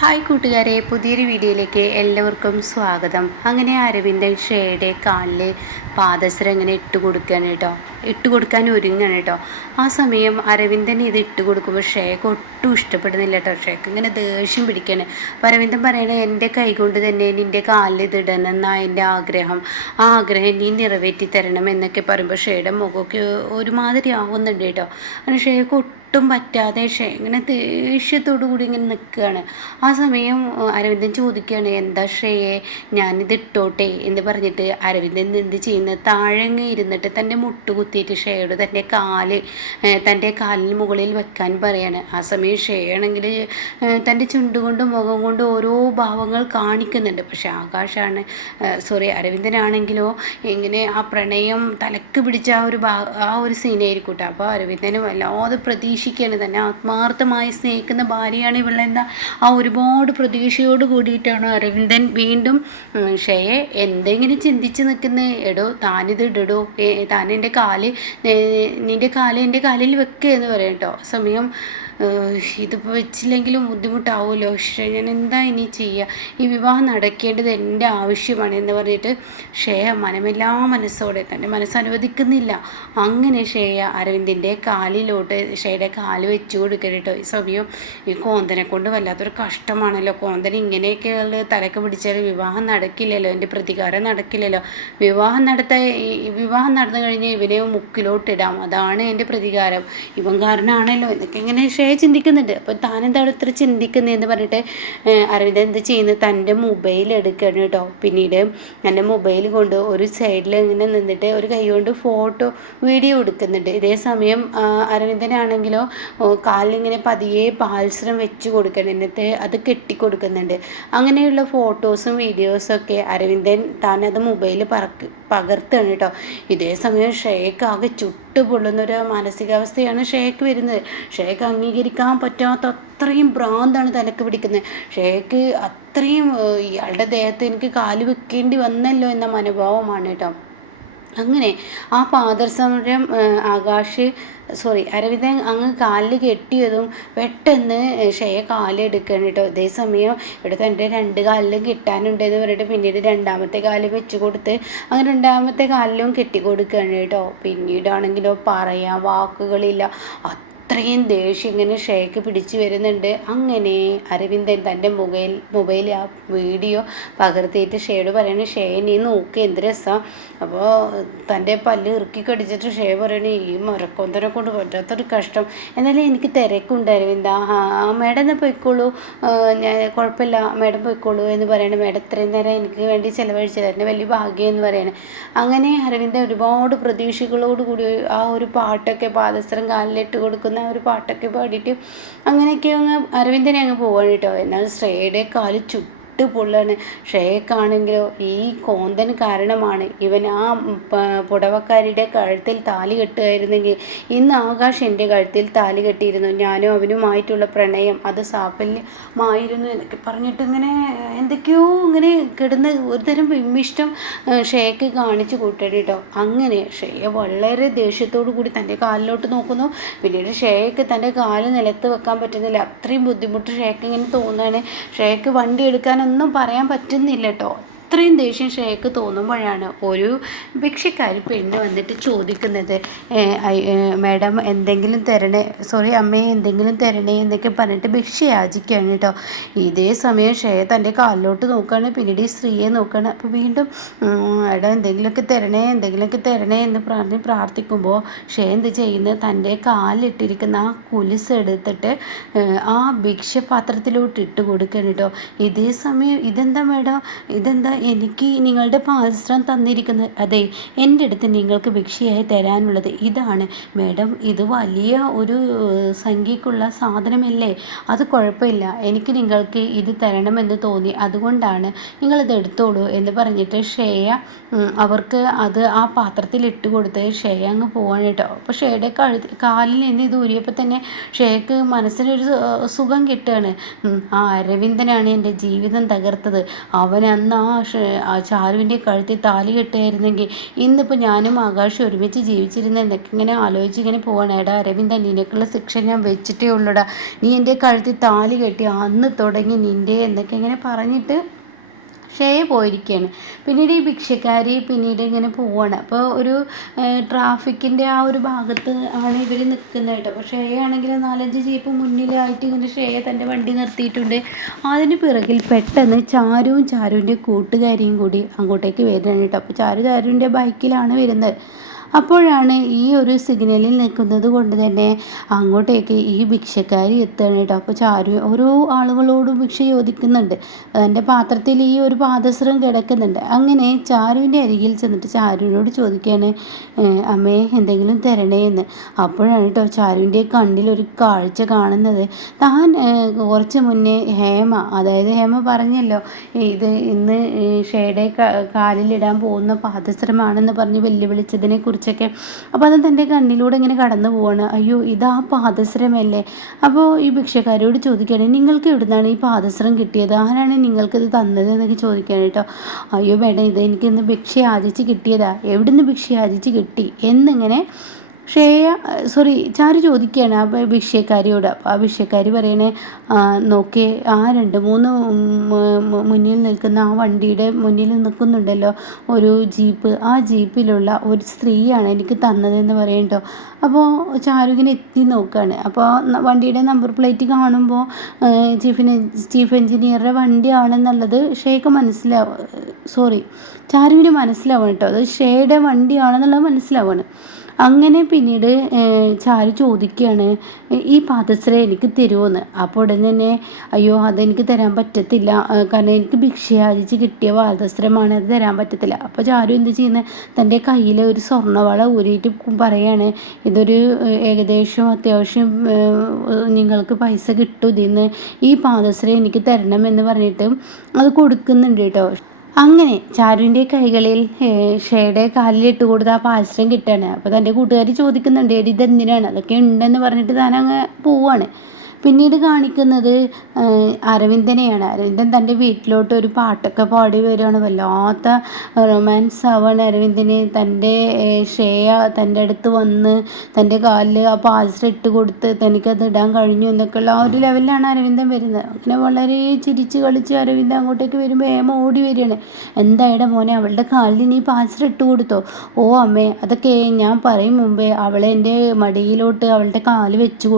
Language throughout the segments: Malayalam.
ഹായ് കൂട്ടുകാരെ, പുതിയൊരു വീഡിയോയിലേക്ക് എല്ലാവർക്കും സ്വാഗതം. അങ്ങനെ അരവിന്ദൻ ഷേയുടെ കാലിൽ പാദസരം ഇങ്ങനെ ഇട്ട് കൊടുക്കുകയാണ് കേട്ടോ, ഇട്ട് കൊടുക്കാൻ ഒരുങ്ങാണ് കേട്ടോ. ആ സമയം അരവിന്ദൻ ഇത് ഇട്ട് കൊടുക്കുമ്പോൾ ഷേക്ക് ഒട്ടും ഇഷ്ടപ്പെടുന്നില്ല കേട്ടോ. ഷേക്ക് ഇങ്ങനെ ദേഷ്യം പിടിക്കുകയാണ്. അപ്പോൾ അരവിന്ദൻ പറയണേ, എൻ്റെ കൈ കൊണ്ട് തന്നെ നിൻ്റെ കാലിൽ ഇത് ഇടണം എന്നാണ് എൻ്റെ ആഗ്രഹം, ആ ആഗ്രഹം നീ നിറവേറ്റി തരണം എന്നൊക്കെ പറയുമ്പോൾ ഷേയുടെ മുഖമൊക്കെ ഒരുമാതിരി ആവുന്നുണ്ട് കേട്ടോ. അങ്ങനെ ഷേക്ക് ഒട്ടും പറ്റാതെ ഇങ്ങനെ ദേഷ്യത്തോടു കൂടി ഇങ്ങനെ നിൽക്കുകയാണ്. ആ സമയം അരവിന്ദൻ ചോദിക്കുകയാണ്, എന്താ ശ്രേയെ ഞാനിത് ഇട്ടോട്ടെ എന്ന് പറഞ്ഞിട്ട് അരവിന്ദൻ എന്ത് ചെയ്യുന്നത്, താഴങ്ങ് ഇരുന്നിട്ട് തൻ്റെ മുട്ട് കുത്തിയിട്ട് ഷേയോട് തൻ്റെ കാലിന് മുകളിൽ വെക്കാൻ പറയാണ്. ആ സമയം ഷേയാണെങ്കിൽ തൻ്റെ ചുണ്ടുകൊണ്ടും മുഖം കൊണ്ടും ഓരോ ഭാവങ്ങൾ കാണിക്കുന്നുണ്ട്. പക്ഷെ അരവിന്ദനാണെങ്കിലോ ഇങ്ങനെ ആ പ്രണയം തലക്ക് പിടിച്ച ആ ഒരു സീനായിരിക്കും കേട്ടോ. അപ്പോൾ അരവിന്ദന് വല്ലാതെ പ്രതീക്ഷിക്കുകയാണ്, തന്നെ ആത്മാർത്ഥമായി സ്നേഹിക്കുന്ന ഭാര്യയാണ് ഇവളെന്താ ആ ഒരുപാട് പ്രതീക്ഷയോട് കൂടിയിട്ടാണ് അരവിന്ദൻ വീണ്ടും ഷയെ എന്തെങ്കിലും ചിന്തിച്ച് നിൽക്കുന്നത്. എടോ താനിത് ഇടടോ, താൻ നിൻ്റെ കാല് എൻ്റെ കാലിൽ വെക്കുക എന്ന് പറയും കേട്ടോ. സമയം ഇതിപ്പോൾ വെച്ചില്ലെങ്കിലും ബുദ്ധിമുട്ടാവുമല്ലോ, പക്ഷേ ഞാൻ എന്താ ഇനി ചെയ്യുക, ഈ വിവാഹം നടക്കേണ്ടത് എൻ്റെ ആവശ്യമാണ് എന്ന് പറഞ്ഞിട്ട് ഷേയ മനമെല്ലാ മനസ്സോടെ തൻ്റെ മനസ്സനുവദിക്കുന്നില്ല. അങ്ങനെ ഷേയ അരവിന്ദിൻ്റെ കാലിലോട്ട് ഷേയുടെ കാല് വെച്ച് കൊടുക്കണം കേട്ടോ. ഈ സമയം ഈ കോന്തനെ കൊണ്ട് വല്ലാത്തൊരു കഷ്ടമാണല്ലോ. കോന്തൻ ഇങ്ങനെയൊക്കെയുള്ള തലക്ക് പിടിച്ചാൽ വിവാഹം നടക്കില്ലല്ലോ, എൻ്റെ പ്രതികാരം നടക്കില്ലല്ലോ. വിവാഹം നടന്നു കഴിഞ്ഞാൽ ഇവനെ മുക്കിലോട്ടിടാം, അതാണ് എൻ്റെ പ്രതികാരം, ഇവൻ കാരണമാണല്ലോ എന്നൊക്കെ ഇങ്ങനെ ചിന്തിക്കുന്നുണ്ട്. അപ്പോൾ താനെന്താണ് ഇത്ര ചിന്തിക്കുന്നതെന്ന് പറഞ്ഞിട്ട് അരവിന്ദൻ എന്ത് ചെയ്യുന്നത്, തൻ്റെ മൊബൈൽ എടുക്കണം കേട്ടോ. പിന്നീട് എൻ്റെ മൊബൈൽ കൊണ്ട് ഒരു സൈഡിൽ ഇങ്ങനെ നിന്നിട്ട് ഒരു കൈ കൊണ്ട് വീഡിയോ എടുക്കുന്നുണ്ട്. ഇതേ സമയം അരവിന്ദനാണെങ്കിലോ കാലിലിങ്ങനെ പതിയെ പാൽസ്രം വെച്ച് കൊടുക്കണം, എന്നിട്ട് അത് കെട്ടിക്കൊടുക്കുന്നുണ്ട്. അങ്ങനെയുള്ള ഫോട്ടോസും വീഡിയോസൊക്കെ അരവിന്ദൻ താനത് മൊബൈൽ പകർത്തുകയാണ് കേട്ടോ. ഇതേ സമയം ഷേക്ക് ആകെ പൊള്ളുന്നൊരു മാനസികാവസ്ഥയാണ് ഷേക്ക് വരുന്നത്. ഷേക്ക് അംഗീകരിക്കാൻ പറ്റാത്ത അത്രയും ഭ്രാന്താണ് തലക്ക് പിടിക്കുന്നത്. ഷേക്ക് അത്രയും ഇയാളുടെ ദേഹത്ത് എനിക്ക് കാല് വെക്കേണ്ടി വന്നല്ലോ എന്ന മനോഭാവമാണ് കേട്ടോ. അങ്ങനെ ആ പാദസരം അരവിന്ദൻ അങ്ങ് കാലിൽ കെട്ടിയതും പെട്ടെന്ന് ഷേയെ കാലെടുക്കണം കേട്ടോ. അതേസമയം ഇവിടെ തൻ്റെ രണ്ട് കാലിലും കിട്ടാനുണ്ടെന്ന് പറഞ്ഞിട്ട് പിന്നീട് രണ്ടാമത്തെ കാല് വെച്ച് കൊടുത്ത് അങ്ങനെ രണ്ടാമത്തെ കാലിലും കെട്ടിക്കൊടുക്കുകയാണ് കേട്ടോ. പിന്നീടാണെങ്കിലോ പറയാൻ വാക്കുകളില്ല, അത്രയും ദേഷ്യം ഇങ്ങനെ ഷേക്ക് പിടിച്ചു വരുന്നുണ്ട്. അങ്ങനെ അരവിന്ദൻ തൻ്റെ മൊബൈൽ ആ വീഡിയോ പകർത്തിയിട്ട് ഷേയോട് പറയണേ, ഷേ നീ നോക്ക് എന്ത് രസം. അപ്പോൾ തൻ്റെ പല്ല് ഇറുക്കി കടിച്ചിട്ട് ഷേ പറയണേ, ഈ മരക്കൊന്തനെ കൊണ്ട് പറ്റാത്തൊരു കഷ്ടം, എന്നാലും എനിക്ക് തിരക്കുണ്ട് അരവിന്ദ, മേഡം എന്നാൽ പോയിക്കോളൂ, ഞാൻ കുഴപ്പമില്ല മേഡം പോയിക്കോളൂ എന്ന് പറയണേ. മേഡം ഇത്രയും നേരം എനിക്ക് വേണ്ടി ചിലവഴിച്ചത് എൻ്റെ വലിയ ഭാഗ്യം എന്ന് പറയണേ. അങ്ങനെ അരവിന്ദൻ ഒരുപാട് പ്രതീക്ഷകളോട് കൂടി ആ ഒരു പാട്ടൊക്കെ പാദസരം കാലിലിട്ട് കൊടുക്കുന്ന ഒരു പാട്ടൊക്കെ പാടിയിട്ട് അങ്ങനെയൊക്കെ അരവിന്ദനെ അങ്ങ് പോവാണ് കേട്ടോ. എന്നാൽ ശ്രേയയുടെ കാല് പൊള്ളാണ്. ഷേക്കാണെങ്കിലോ ഈ കോന്തൻ കാരണമാണ് ഇവൻ ആ പുടവക്കാരിയുടെ കഴുത്തിൽ താലി കെട്ടുമായിരുന്നെങ്കിൽ ഇന്ന് ആകാശ് എൻ്റെ കഴുത്തിൽ താലി കെട്ടിയിരുന്നു, ഞാനും അവനുമായിട്ടുള്ള പ്രണയം അത് സാഫല്യമായിരുന്നു എന്നൊക്കെ പറഞ്ഞിട്ട് ഇങ്ങനെ എന്തൊക്കെയോ ഇങ്ങനെ കിടന്ന് ഒരുതരം വിമ്മിഷ്ടം ഷേക്ക് കാണിച്ചു കൂട്ടണം കേട്ടോ. അങ്ങനെ ഷേയ വളരെ ദേഷ്യത്തോടു കൂടി തൻ്റെ കാലിലോട്ട് നോക്കുന്നു. പിന്നീട് ഷേക്ക് തൻ്റെ കാല് നിലത്ത് വെക്കാൻ പറ്റുന്നില്ല, അത്രയും ബുദ്ധിമുട്ട് ഷേക്ക് ഇങ്ങനെ തോന്നുകയാണ്. ഷേക്ക് വണ്ടി എടുക്കാനൊന്നും പറയാൻ പറ്റുന്നില്ല കേട്ടോ. അത്രയും ദേഷ്യം ഷേക്ക് തോന്നുമ്പോഴാണ് ഒരു ഭിക്ഷക്കാരി പെണ്ണ് വന്നിട്ട് ചോദിക്കുന്നത്, മാഡം എന്തെങ്കിലും തരണേ, അമ്മയെ എന്തെങ്കിലും തരണേ എന്നൊക്കെ പറഞ്ഞിട്ട് ഭിക്ഷ യാചിക്കുകയാണ് കേട്ടോ. ഇതേ സമയം ഷേ തൻ്റെ കാലിലോട്ട് നോക്കുകയാണ്, പിന്നീട് ഈ സ്ത്രീയെ നോക്കുകയാണ്. അപ്പോൾ വീണ്ടും എടാ എന്തെങ്കിലുമൊക്കെ തരണേ എന്ന് പറഞ്ഞ് പ്രാർത്ഥിക്കുമ്പോൾ ഷേ എന്ത് ചെയ്യുന്നത്, തൻ്റെ കാലിലിട്ടിരിക്കുന്ന ആ കുലുസ് എടുത്തിട്ട് ആ ഭിക്ഷപാത്രത്തിലോട്ട് ഇട്ട് കൊടുക്കുകയാണ് കേട്ടോ. ഇതേ സമയം ഇതെന്താ മാഡം, എനിക്ക് നിങ്ങളുടെ പാദസരം തന്നിരിക്കുന്നത്, അതെ എൻ്റെ അടുത്ത് നിങ്ങൾക്ക് ഭിക്ഷയായി തരാനുള്ളത് ഇതാണ് മാഡം, ഇത് വലിയ ഒരു സംഖ്യക്കുള്ള സാധനമല്ലേ, അത് കുഴപ്പമില്ല, എനിക്ക് നിങ്ങൾക്ക് ഇത് തരണമെന്ന് തോന്നി, അതുകൊണ്ടാണ് നിങ്ങളിത് എടുത്തോളൂ എന്ന് പറഞ്ഞിട്ട് ഷേയ അവർക്ക് അത് ആ പാത്രത്തിൽ ഇട്ട് കൊടുത്ത് ഷേയ അങ്ങ് പോവാണ് കേട്ടോ. അപ്പോൾ ഷേയുടെ കാലിൽ നിന്ന് ഇത് ഊരിയപ്പോൾ തന്നെ ഷേക്ക് മനസ്സിനൊരു സുഖം കിട്ടുകയാണ്. ആ അരവിന്ദനാണ് എൻ്റെ ജീവിതം തകർത്തത്, അവൻ അന്ന് ആ ചാരുവിൻ്റെ കഴുത്തിൽ താലി കെട്ടുമായിരുന്നെങ്കിൽ ഇന്നിപ്പോൾ ഞാനും ആകാശം ഒരുമിച്ച് ജീവിച്ചിരുന്ന എന്നൊക്കെ ഇങ്ങനെ ആലോചിച്ച് ഇങ്ങനെ പോവാണ്. എടാ അരവിന്ദൻ, നിനക്കുള്ള ശിക്ഷ ഞാൻ വെച്ചിട്ടേ ഉള്ളൂടാ, നീ എൻ്റെ കഴുത്തിൽ താലി കെട്ടി അന്ന് തുടങ്ങി നിൻ്റെ എന്നൊക്കെ ഇങ്ങനെ പറഞ്ഞിട്ട് പോയിരിക്കുകയാണ്. പിന്നീട് ഈ ഭിക്ഷക്കാരി പിന്നീട് ഇങ്ങനെ പോവാണ്. അപ്പോൾ ഒരു ട്രാഫിക്കിൻ്റെ ആ ഒരു ഭാഗത്ത് ആണ് ഇവർ നിൽക്കുന്നത് കേട്ടോ. അപ്പോൾ ആണെങ്കിൽ 4-5 ജീപ്പ് മുന്നിലായിട്ട് ഇങ്ങനെ തൻ്റെ വണ്ടി നിർത്തിയിട്ടുണ്ട്. അതിന് പിറകിൽ പെട്ടെന്ന് ചാരുവിൻ്റെ കൂട്ടുകാരിയും കൂടി അങ്ങോട്ടേക്ക് വരുന്നുണ്ട് കേട്ടോ. അപ്പോൾ ചാരുവിൻ്റെ ബൈക്കിലാണ് വരുന്നത്. അപ്പോഴാണ് ഈ ഒരു സിഗ്നലിൽ നിൽക്കുന്നത് കൊണ്ട് തന്നെ അങ്ങോട്ടേക്ക് ഈ ഭിക്ഷക്കാരി എത്തുകയാണ് കേട്ടോ. അപ്പോൾ ചാരു ഓരോ ആളുകളോടും ഭിക്ഷ ചോദിക്കുന്നുണ്ട്. തൻ്റെ പാത്രത്തിൽ ഈ ഒരു പാദസരം കിടക്കുന്നുണ്ട്. അങ്ങനെ ചാരുവിൻ്റെ അരികിൽ ചെന്നിട്ട് ചാരുവിനോട് ചോദിക്കുകയാണ്, അമ്മേ എന്തെങ്കിലും തരണേ എന്ന്. അപ്പോഴാണ് കേട്ടോ ചാരുവിൻ്റെ കണ്ണിൽ ഒരു കാഴ്ച കാണുന്നത്. താൻ കുറച്ച് മുന്നേ അതായത് ഹേമ പറഞ്ഞല്ലോ ഇത് ഇന്ന് ഷേയുടെ കാലിലിടാൻ പോകുന്ന പാദസരമാണെന്ന് പറഞ്ഞ് വെല്ലുവിളിച്ചതിനെ കുറിച്ചൊക്കെ. അപ്പോൾ അത് തൻ്റെ കണ്ണിലൂടെ ഇങ്ങനെ കടന്നു പോവാണ്. അയ്യോ, ഇതാ പാദസരമല്ലേ. അപ്പോൾ ഈ ഭിക്ഷക്കാരോട് ചോദിക്കുകയാണ്, നിങ്ങൾക്ക് എവിടുന്നാണ് ഈ പാദസരം കിട്ടിയത്, ആരാണ് നിങ്ങൾക്കിത് തന്നത് എന്നൊക്കെ ചോദിക്കുകയാണ് കേട്ടോ. അയ്യോ മേഡം, ഇത് എനിക്കിന്ന് ഭിക്ഷ യാചിച്ച് കിട്ടിയതാ, എവിടുന്ന് ഭിക്ഷ യാചിച്ച് കിട്ടി എന്നിങ്ങനെ ചാരു ചോദിക്കുകയാണ് ആ ഭിക്ഷക്കാരിയോട്. അപ്പോൾ ആ ഭിക്ഷക്കാരി പറയണേ, നോക്കേ ആ 2-3 മുന്നിൽ നിൽക്കുന്ന ആ വണ്ടിയുടെ മുന്നിൽ നിൽക്കുന്നുണ്ടല്ലോ ഒരു ജീപ്പ്, ആ ജീപ്പിലുള്ള ഒരു സ്ത്രീയാണ് എനിക്ക് തന്നതെന്ന് പറയട്ടോ. അപ്പോൾ ചാരു ഇങ്ങനെ എത്തി നോക്കുകയാണ്. അപ്പോൾ വണ്ടിയുടെ നമ്പർ പ്ലേറ്റ് കാണുമ്പോൾ ചീഫ് എഞ്ചിനീയറുടെ വണ്ടിയാണെന്നുള്ളത് ചാരുവിന് മനസ്സിലാവണം കേട്ടോ. അത് ഷേയുടെ വണ്ടിയാണെന്നുള്ളത് മനസ്സിലാവുകയാണ്. അങ്ങനെ പിന്നീട് ചാരു ചോദിക്കുകയാണ്, ഈ പാദസരം എനിക്ക് തരുമോയെന്ന്. അപ്പോൾ ഉടനെ തന്നെ അയ്യോ അതെനിക്ക് തരാൻ പറ്റത്തില്ല, കാരണം എനിക്ക് ഭിക്ഷ യാചിച്ച് കിട്ടിയ പാദസരമാണ്, അത് തരാൻ പറ്റത്തില്ല. അപ്പോൾ ചാരു എന്ത് ചെയ്യുന്നത്, തൻ്റെ കയ്യിൽ ഒരു സ്വർണ്ണവള ഊരിയിട്ട് പറയാണ്, ഇതൊരു ഏകദേശം അത്യാവശ്യം നിങ്ങൾക്ക് പൈസ കിട്ടും ഇതിന്ന്, ഈ പാദസരം എനിക്ക് തരണമെന്ന് പറഞ്ഞിട്ട് അത് കൊടുക്കുന്നുണ്ട് കേട്ടോ. അങ്ങനെ ചാരുവിൻ്റെ കൈകളിൽ ഷേയുടെ കാലിലിട്ട് കൊടുത്ത് ആ പാദസരം കിട്ടുകയാണ്. അപ്പോൾ തൻ്റെ കൂട്ടുകാർ ചോദിക്കുന്നുണ്ട്, ഇതെന്തിനാണ്, അതൊക്കെ ഉണ്ടെന്ന് പറഞ്ഞിട്ട് താനങ്ങ് പോവുകയാണ്. പിന്നീട് കാണിക്കുന്നത് അരവിന്ദനെയാണ്. അരവിന്ദൻ തൻ്റെ വീട്ടിലോട്ട് ഒരു പാട്ടൊക്കെ പാടി വരികയാണ്. വല്ലാത്ത റൊമാൻസ് ആവാണ് അരവിന്ദന്. തൻ്റെ തൻ്റെ അടുത്ത് വന്ന് തൻ്റെ കാലിൽ ആ പാദസരം ഇട്ട് കൊടുത്ത് തനിക്കത് ഇടാൻ കഴിഞ്ഞു എന്നൊക്കെയുള്ള ആ ഒരു ലെവലിലാണ് അരവിന്ദൻ വരുന്നത്. അങ്ങനെ വളരെ ചിരിച്ച് കളിച്ച് അരവിന്ദൻ അങ്ങോട്ടേക്ക് വരുമ്പോൾ ഹേമ ഓടി വരികയാണ്. എന്തായുടെ മോനെ, അവളുടെ കാലിൽ നീ പാദസരം ഇട്ട് കൊടുത്തോ? ഓ അമ്മേ, അതൊക്കെ ഞാൻ പറയും മുമ്പേ അവളെ എൻ്റെ മടിയിലോട്ട് അവളുടെ കാല് വെച്ച്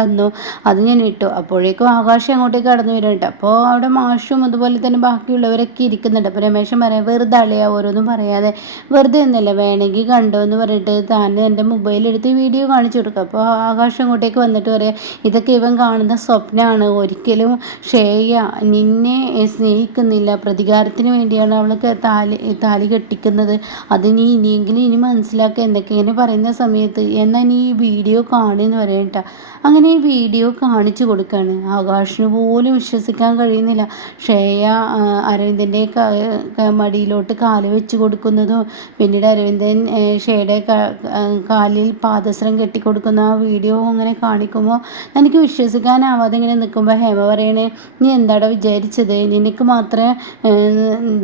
തന്നു, അത് ഞാൻ ഇട്ടു. അപ്പോഴേക്കും ആകാശം അങ്ങോട്ടേക്ക് കടന്നു വരുന്നുണ്ട്. അപ്പോൾ അവിടെ മാഷും അതുപോലെ തന്നെ ബാക്കിയുള്ളവരൊക്കെ ഇരിക്കുന്നുണ്ട്. അപ്പോൾ രമേശൻ പറയാം, വെറുതെ അളിയാ ഓരോന്നും പറയാതെ, വെറുതെ ഒന്നല്ല വേണമെങ്കിൽ കണ്ടോ എന്ന് പറഞ്ഞിട്ട് താൻ എൻ്റെ മൊബൈലെടുത്ത് വീഡിയോ കാണിച്ചു കൊടുക്കുക. അപ്പോൾ ആകാശം അങ്ങോട്ടേക്ക് വന്നിട്ട് പറയാം, ഇതൊക്കെ ഇവൻ കാണുന്ന സ്വപ്നമാണ്, ഒരിക്കലും നിന്നെ സ്നേഹിക്കുന്നില്ല, പ്രതികാരത്തിന് വേണ്ടിയാണ് അവൾക്ക് താലി കെട്ടിക്കുന്നത്, അത് നീ ഇനി മനസ്സിലാക്കുക എന്നൊക്കെ ഇങ്ങനെ പറയുന്ന സമയത്ത് എന്നാൽ നീ ഈ വീഡിയോ കാണുമെന്ന് പറയണ്ട. അങ്ങനെ ഈ വീഡിയോ കാണിച്ചു കൊടുക്കുകയാണ്. ആകാശിന് പോലും വിശ്വസിക്കാൻ കഴിയുന്നില്ല. അരവിന്ദൻ്റെ മടിയിലോട്ട് കാല് വെച്ച് കൊടുക്കുന്നതും പിന്നീട് അരവിന്ദൻ ഷേയുടെ കാലിൽ പാദസരം കെട്ടിക്കൊടുക്കുന്ന ആ വീഡിയോ അങ്ങനെ കാണിക്കുമ്പോൾ എനിക്ക് വിശ്വസിക്കാനാവാതെ ഇങ്ങനെ നിൽക്കുമ്പോൾ ഹേമ പറയണേ, നീ എന്താടാ വിചാരിച്ചത്, നിനക്ക് മാത്രമേ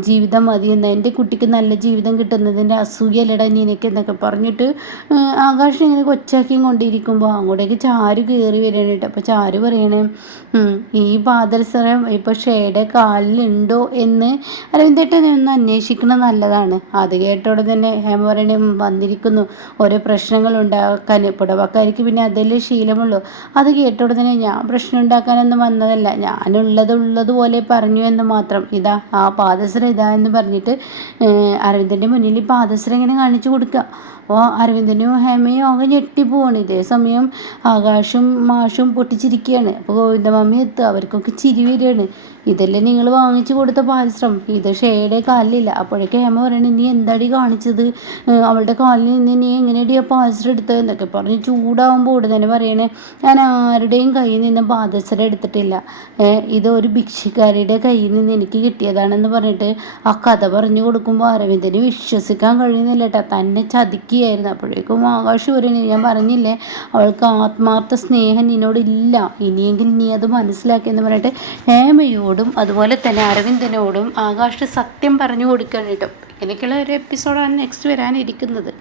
ജീവിതം മതിയെന്ന്, എൻ്റെ കുട്ടിക്ക് നല്ല ജീവിതം കിട്ടുന്നതിൻ്റെ അസൂയല്ലടാ നിനക്ക് എന്നൊക്കെ പറഞ്ഞിട്ട് ആകാശം ഇങ്ങനെ കൊച്ചാക്കിയും കൊണ്ടിരിക്കുമ്പോൾ അങ്ങോട്ടേക്ക് ചാരു കയറി വരാനായിട്ട്. അപ്പോൾ ചാരു പറയണേ, ഈ പാദസരം ഇപ്പോൾ ഷേയുടെ കാലിലുണ്ടോ എന്ന് അരവിന്ദേട്ടൻ ഒന്ന് അന്വേഷിക്കണം, നല്ലതാണ്. അത് കേട്ടോടെ തന്നെ ഹേമ പറയണേ, വന്നിരിക്കുന്നു ഓരോ പ്രശ്നങ്ങൾ ഉണ്ടാക്കാൻ, പുടവക്കാരിക്ക് പിന്നെ അതല്ലേ ശീലമുള്ളൂ. അത് കേട്ടോടെ തന്നെ ഞാൻ പ്രശ്നം ഉണ്ടാക്കാനൊന്നും വന്നതല്ല, ഞാനുള്ളതുപോലെ പറഞ്ഞു എന്ന് മാത്രം, ഇതാ ആ പാദസരം ഇതാ എന്ന് പറഞ്ഞിട്ട് അരവിന്ദൻ്റെ മുന്നിൽ ഈ പാദസരം ഇങ്ങനെ കാണിച്ചു കൊടുക്കുക. അപ്പോൾ അരവിന്ദനും ഹേമയും ആകെ ഞെട്ടിപ്പോവാണ്. ഇതേ സമയം ആകാശും മാഷും പൊട്ടിച്ചിരിക്കുകയാണ്. അപ്പോൾ ഗോവിന്ദമാമി എത്തുക, അവർക്കൊക്കെ ചിരി വരികയാണ്. ഇതല്ലേ നിങ്ങൾ വാങ്ങിച്ചു കൊടുത്ത പാദസരം, ഇത് ഷേയുടെ കാലിലില്ല. അപ്പോഴേക്ക് ഹേമ പറയണേ, നീ എന്താടി കാണിച്ചത്, അവളുടെ കാലിൽ നിന്ന് നീ എങ്ങനെയടി ആ പാദസരം എടുത്തത് എന്നൊക്കെ പറഞ്ഞ് ചൂടാവുമ്പോൾ ഉടനെ തന്നെ പറയണേ, ഞാൻ ആരുടെയും കയ്യിൽ നിന്ന് പാദസരം എടുത്തിട്ടില്ല, ഇത് ഒരു ഭിക്ഷക്കാരിയുടെ കയ്യിൽ നിന്ന് എനിക്ക് കിട്ടിയതാണെന്ന് പറഞ്ഞിട്ട് ആ കഥ പറഞ്ഞു കൊടുക്കുമ്പോൾ അരവിന്ദന് വിശ്വസിക്കാൻ കഴിയുന്നില്ല കേട്ടോ. തന്നെ ചതിക്കുക ചിരിക്കുകയായിരുന്നു. അപ്പോഴേക്കും ആകാശ് പറയുന്നത്, ഞാൻ പറഞ്ഞില്ലേ അവൾക്ക് ആത്മാർത്ഥ സ്നേഹം നിന്നോടില്ല, ഇനിയെങ്കിലും നീ അത് മനസ്സിലാക്കിയെന്ന് പറഞ്ഞിട്ട് ഹേമയോടും അതുപോലെ തന്നെ അരവിന്ദനോടും ആകാശ് സത്യം പറഞ്ഞു കൊടുക്കണം കേട്ടോ. ഇങ്ങനെയൊക്കെയുള്ള ഒരു എപ്പിസോഡാണ് നെക്സ്റ്റ് വരാനിരിക്കുന്നത്.